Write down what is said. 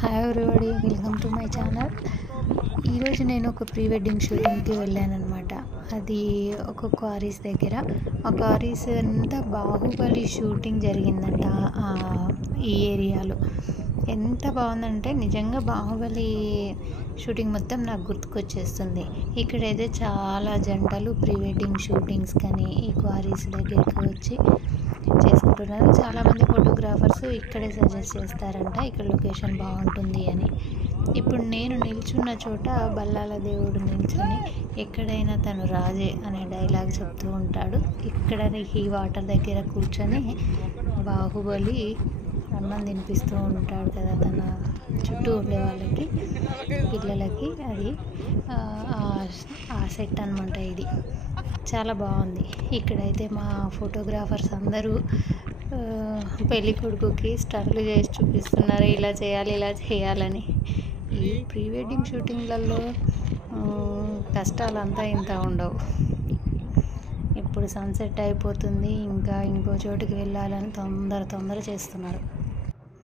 Hi everybody, welcome to my channel. ఈరోజు నేను ఒక ప్రీ వెడ్డింగ్ షూటింగ్కి వెళ్ళానమాట. అది ఒక క్వారీస్ దగ్గర. ఆ క్వారీస్ అంతా బాహుబలి షూటింగ్ జరిగిందంట. ఈ ఏరియాలో ఎంత బాగుందంటే నిజంగా బాహుబలి షూటింగ్ మొత్తం నాకు గుర్తుకొచ్చేస్తుంది. ఇక్కడైతే చాలా జంటలు ప్రీ వెడ్డింగ్ షూటింగ్స్ కానీ ఈ క్వారీస్ దగ్గరికి వచ్చి చేసుకుంటున్నారు. చాలామంది ఫోటోగ్రాఫర్స్ ఇక్కడే సజెస్ట్ చేస్తారంట, ఇక్కడ లొకేషన్ బాగుంటుంది అని. ఇప్పుడు నేను నిల్చున్న చోట బల్లాల దేవుడు నిల్చుని ఎక్కడైనా తను రాజే అనే డైలాగ్ చెప్తూ ఉంటాడు. ఇక్కడ ఈ వాటర్ దగ్గర కూర్చొని బాహుబలి అన్నం తినిపిస్తూ ఉంటాడు కదా తన చుట్టూ ఉండే వాళ్ళకి, పిల్లలకి. అది ఆ సెట్ అనమాట. ఇది చాలా బాగుంది. ఇక్కడైతే మా ఫోటోగ్రాఫర్స్ అందరూ పెళ్ళి కొడుకుకి స్టంట్లు చేసి చూపిస్తున్నారు, ఇలా చేయాలి ఇలా చేయాలని. ఈ ప్రీ వెడ్డింగ్ షూటింగ్లలో కష్టాలంతా ఇంత ఉండవు. ఇప్పుడు సన్సెట్ అయిపోతుంది, ఇంకా ఇంకో చోటుకి వెళ్ళాలని తొందర చేస్తున్నారు.